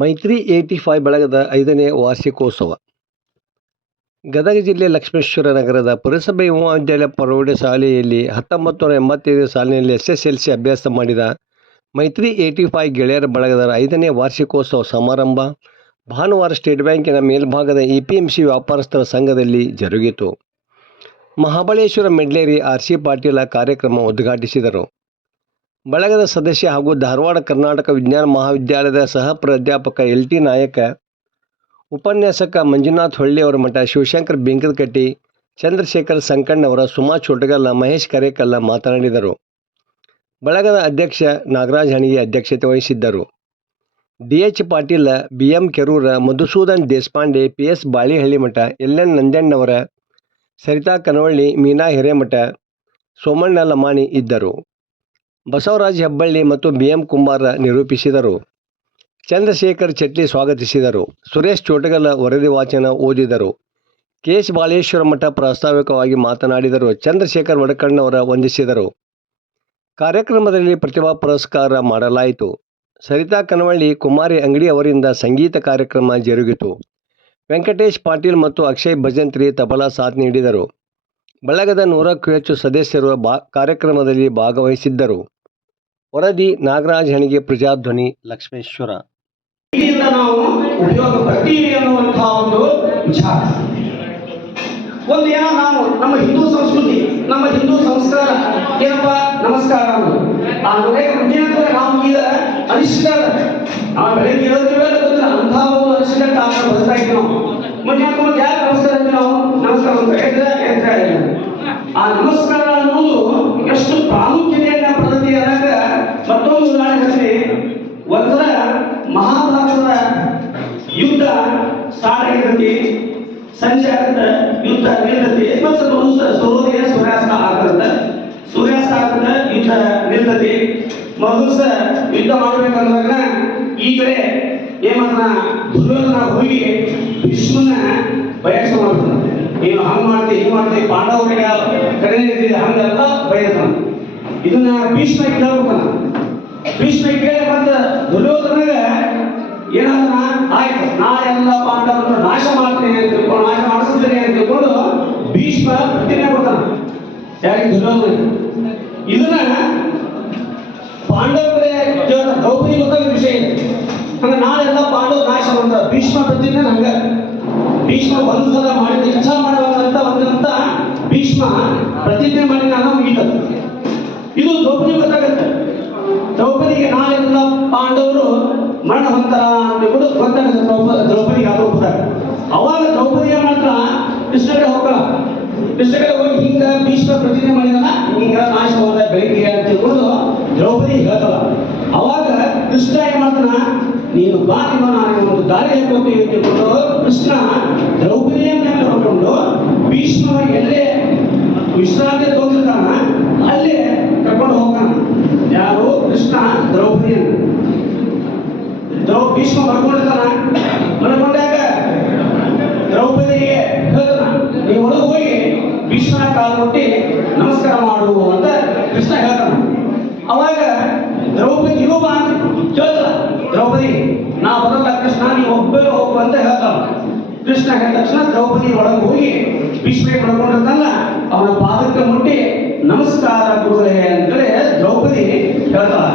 ಮೈತ್ರಿ 85 ಬಳಗದ 5ನೇ ವಾರ್ಷಿಕೋತ್ಸವ. ಗದಗ ಜಿಲ್ಲೆ ಲಕ್ಷ್ಮೇಶ್ವರ ನಗರದ ಪುರಸಭೆ ಮಹಾವಿದ್ಯಾಲಯ ಪ್ರೌಢಶಾಲೆಯಲ್ಲಿ 1985 ಸಾಲಿನಲ್ಲಿ SSLC ಅಭ್ಯಾಸ ಮಾಡಿದ ಮೈತ್ರಿ 85 ಗೆಳೆಯರ ಬಳಗದ 5ನೇ ವಾರ್ಷಿಕೋತ್ಸವ ಸಮಾರಂಭ ಭಾನುವಾರ ಸ್ಟೇಟ್ ಬ್ಯಾಂಕಿನ ಮೇಲ್ಭಾಗದ APMC ವ್ಯಾಪಾರಸ್ಥರ ಸಂಘದಲ್ಲಿ ಜರುಗಿತು. ಮಹಾಬಳೇಶ್ವರ ಮೆಡ್ಲೇರಿ RC ಪಾಟೀಲ ಕಾರ್ಯಕ್ರಮ ಉದ್ಘಾಟಿಸಿದರು. ಬಳಗದ ಸದಸ್ಯ ಹಾಗೂ ಧಾರವಾಡ ಕರ್ನಾಟಕ ವಿಜ್ಞಾನ ಮಹಾವಿದ್ಯಾಲಯದ ಸಹ ಪ್ರಾಧ್ಯಾಪಕ LT ನಾಯಕ, ಉಪನ್ಯಾಸಕ ಮಂಜುನಾಥ್ ಹೊಳ್ಳಿಯವರ ಮಠ, ಶಿವಶಂಕರ್ ಬಿಂಕದಕಟ್ಟಿ, ಚಂದ್ರಶೇಖರ್ ಸಂಕಣ್ಣವರ, ಸುಮಾ ಚೋಟಗಲ್ಲ, ಮಹೇಶ್ ಕರೇಕಲ್ಲ ಮಾತನಾಡಿದರು. ಬಳಗದ ಅಧ್ಯಕ್ಷ ನಾಗರಾಜ್ ಹಣಿಗೆ ಅಧ್ಯಕ್ಷತೆ ವಹಿಸಿದ್ದರು. DH Patil, BM Kerur, Madhusudan Deshpande, PS ಬಾಳಿಹಳ್ಳಿ ಮಠ, LN ನಂಜಣ್ಣವರ, ಸರಿತಾ ಕನವಳ್ಳಿ, ಮೀನಾ ಹಿರೇಮಠ, ಸೋಮಣ್ಣ ಲಮಾಣಿ ಇದ್ದರು. ಬಸವರಾಜ್ ಹೆಬ್ಬಳ್ಳಿ ಮತ್ತು BM ಕುಂಬಾರ ನಿರೂಪಿಸಿದರು. ಚಂದ್ರಶೇಖರ್ ಚಟ್ಲಿ ಸ್ವಾಗತಿಸಿದರು. ಸುರೇಶ್ ಚೋಟಗಲ್ಲ ವರದಿ ವಾಚನ ಓದಿದರು. KS ಬಾಳೇಶ್ವರ ಮಠ ಪ್ರಾಸ್ತಾವಿಕವಾಗಿ ಮಾತನಾಡಿದರು. ಚಂದ್ರಶೇಖರ್ ವಡಕಣ್ಣವರ ವಂದಿಸಿದರು. ಕಾರ್ಯಕ್ರಮದಲ್ಲಿ ಪ್ರತಿಭಾ ಪುರಸ್ಕಾರ ಮಾಡಲಾಯಿತು. ಸರಿತಾ ಕನವಳ್ಳಿ, ಕುಮಾರಿ ಅಂಗಡಿ ಅವರಿಂದ ಸಂಗೀತ ಕಾರ್ಯಕ್ರಮ ಜರುಗಿತು. ವೆಂಕಟೇಶ್ ಪಾಟೀಲ್ ಮತ್ತು ಅಕ್ಷಯ್ ಭಜಂತ್ರಿ ತಬಲಾ ಸಾಥ್ ನೀಡಿದರು. ಬಳಗದ 100ಕ್ಕೂ ಹೆಚ್ಚು ಸದಸ್ಯರು ಕಾರ್ಯಕ್ರಮದಲ್ಲಿ ಭಾಗವಹಿಸಿದ್ದರು. ವರದಿ ನಾಗರಾಜ್ ಹಣಿಗೆ, ಪ್ರಜಾಧ್ವನಿ, ಲಕ್ಷ್ಮೇಶ್ವರ. ನಾವು ಉಪಯೋಗ ಪಡ್ತೀವಿ ಅನ್ನುವಂತಹ ಒಂದು ವಿಚಾರ. ಒಂದು ಏನೋ ನಾವು ನಮ್ಮ ಹಿಂದೂ ಸಂಸ್ಕೃತಿ, ನಮ್ಮ ಹಿಂದೂ ಸಂಸ್ಕಾರ ಏನಪ್ಪ, ನಮಸ್ಕಾರ ಅನ್ನೋದು. ಆ ಮುಂಚಿನ ನಾವು ಈಗ ಅನಿಶ್ಚಿತ ನಾವು ಬೆಳಗ್ಗೆ ಇರೋದ್ರಿಂದ ಗೊತ್ತಿಲ್ಲ ಅಂತಹ ಒಂದು ಅನಿಶ್ಚಿತ ಬರ್ತಾ ಇದ್ದೀವಿ. ನಾವು ಮುಂಚಿನ ಯಾಕೆ ನಮಸ್ಕಾರ ನಾವು ನಮಸ್ಕಾರ ಆ ನಮಸ್ಕಾರ ಅನ್ನೋದು ಎಷ್ಟು ಪ್ರಾಮುಖ್ಯತೆಯನ್ನ ಪದ್ಧತಿ ಆದಾಗ ಮತ್ತೊಂದು ಉದಾಹರಣೆ, ಒಂದರ ಮಹಾಭಾರತದ ಯುದ್ಧ ಸ್ಟಾರ್ಟ್ ಆಗಿರ್ತೈತಿ, ಸಂಜೆ ಆಗತ್ತೆ, ಯುದ್ಧ ನಿಲ್ತತಿ, ಮತ್ತು ಸೂರ್ಯೋದಯ ಸೂರ್ಯಾಸ್ತ ಆಗ್ತದೆ, ಸೂರ್ಯಾಸ್ತ ಆಗ್ತದೆ, ಯುದ್ಧ ನಿಲ್ತತಿ. ಮರುದಿವಸ ಯುದ್ಧ ಮಾಡ್ಬೇಕಂದಾಗ ಈ ಕಡೆ ಏಮನ್ನ ದುರ್ಯೋಧನ ಹೋಗಿ ಭೀಷ್ಮನ ಬಯಸ ಮಾಡ್ತಾನೆ. ನೀನು ಹಂಗ್ ಮಾಡ್ತಿ, ಹಿಂಗ್ ಮಾಡ್ತಿ, ಪಾಂಡವರಿಗೆ ಕಡೆ ಹಂಗೆಲ್ಲ ಬಯಸ್ತಾನ. ಇದನ್ನ ಭೀಷ್ಮ ಕೇಳ್ಬೇಕನ. ಭೀಷ್ಮ ಕೇಳಿ ಮತ್ತೆ ದುರ್ಯೋಧನಗ ಏನಾದ, ಆಯ್ತು ನಾಳೆ ಎಲ್ಲ ಪಾಂಡವರನ್ನು ನಾಶ ಮಾಡ್ತೀನಿ ಅಂತ ತಿಳ್ಕೊಂಡು, ನಾಶ ಮಾಡಿಸ್ತೀನಿ ಅಂತ ತಿಳ್ಕೊಂಡು ಭೀಷ್ಮ ಪ್ರತಿಜ್ಞೆ ಕೊಡ್ತಾನ. ಯಾಕೆ ದುರ್ಯೋಧನ ಇದನ್ನ ಪಾಂಡವರೇ ದ್ರೌಪದಿ ಗೊತ್ತಾಗ ವಿಷಯ ಇದೆ. ಹಂಗ ನಾಳೆಲ್ಲ ಪಾಂಡವ ನಾಶ ಮಾಡ್ತಾರೆ. ಭೀಷ್ಮ ಪ್ರತಿಜ್ಞೆ ಹಂಗ ಭೀಷ್ಮ ಒಂದ್ಸಲ ಮಾಡಿದ ಇಚ್ಛಾ ಮಾಡುವಂತ ಒಂದಂತ ಭೀಷ್ಮ ಪ್ರತಿಜ್ಞೆ ಮಾಡಿ ನಾನು ಮುಗಿತದೆ. ಇದು ದ್ರೌಪದಿ ಗೊತ್ತಾಗತ್ತೆ. ದ್ರೌಪದಿಗೆ ನಾಳೆಲ್ಲ ಪಾಂಡವರು ಮರಣ ಹೊಂತಾರ ಅಂತ ಗೊತ್ತಾಗುತ್ತೆ. ದ್ರೌಪದಿಗೆ ಅದು ಹೋಗ್ತಾರೆ. ಅವಾಗ ದ್ರೌಪದಿಯ ಮಾತ್ರ ಕೃಷ್ಣಗೆ ಹೋಗಲ್ಲ. ಕೃಷ್ಣಗೆ ಹೋಗಿ ಹಿಂಗ ಭೀಷ್ಮ ಪ್ರತಿಜ್ಞೆ ಮಾಡಿದಾನ, ಹಿಂಗ ನಾಶ ಹೋದ ಬೆಳಿಗ್ಗೆ ಅಂತ ತಿಳ್ಕೊಂಡು ದ್ರೌಪದಿ ಹೇಳ್ತಲ್ಲ. ಅವಾಗ ಕೃಷ್ಣ ಏನ್ ಮಾಡ್ತಾನ, ನೀನು ಬಾ, ನಾನು ಒಂದು ದಾರಿ ಹಾಕೋತೀವಿ ಅಂತ ತಿಳ್ಕೊಂಡು ಕೃಷ್ಣ ದ್ರೌಪದಿಯನ್ನ ಕರ್ಕೊಂಡು ಭೀಷ್ಮ ಎಲ್ಲೇ ವಿಶ್ರಾಂತಿ ತಗೊಂಡಿರ್ತಾನ ಅಲ್ಲೇ ಕರ್ಕೊಂಡು ಹೋಗ್ತಾನ. ಯಾರು? ಕೃಷ್ಣ ದ್ರೌಪದಿಯನ್ನು. ಭೀಷ್ಮ ಬರ್ಕೊಂಡಿರ್ತಾನ. ಬರ್ಕೊಂಡಾಗ ದ್ರೌಪದಿಗೆ ಹೇಳ್ತಾನ, ನೀವು ಒಳಗೆ ಹೋಗಿ ಭೀಷ್ಮನ ಕಾಲು ಕೊಟ್ಟಿ ನಮಸ್ಕಾರ ಮಾಡು ಅಂತ ಕೃಷ್ಣ ಹೇಳ್ತಾನ. ಅವಾಗ ದ್ರೌಪದಿ ಇರುವ ಕೇಳ್ತಾನ, ದ್ರೌಪದಿ ನಾ ಬರಲ್ಲ ಕೃಷ್ಣ, ನೀವು ಒಬ್ಬರು ಹೋಗು ಅಂತ ಹೇಳ್ತಾನ. ಕೃಷ್ಣ ಹೇಳಿದ ತಕ್ಷಣ ದ್ರೌಪದಿ ಒಳಗೆ ಹೋಗಿ ಭೀಷ್ಮಿಗೆ ಪಡ್ಕೊಂಡಿರ್ತಾನ. ಅವನ ಪಾದಕ್ಕೆ ಮುಟ್ಟಿ ನಮಸ್ಕಾರ ಗುರುಗಳೇ ಅಂತೇಳಿ ದ್ರೌಪದಿ ಹೇಳ್ತಾಳ.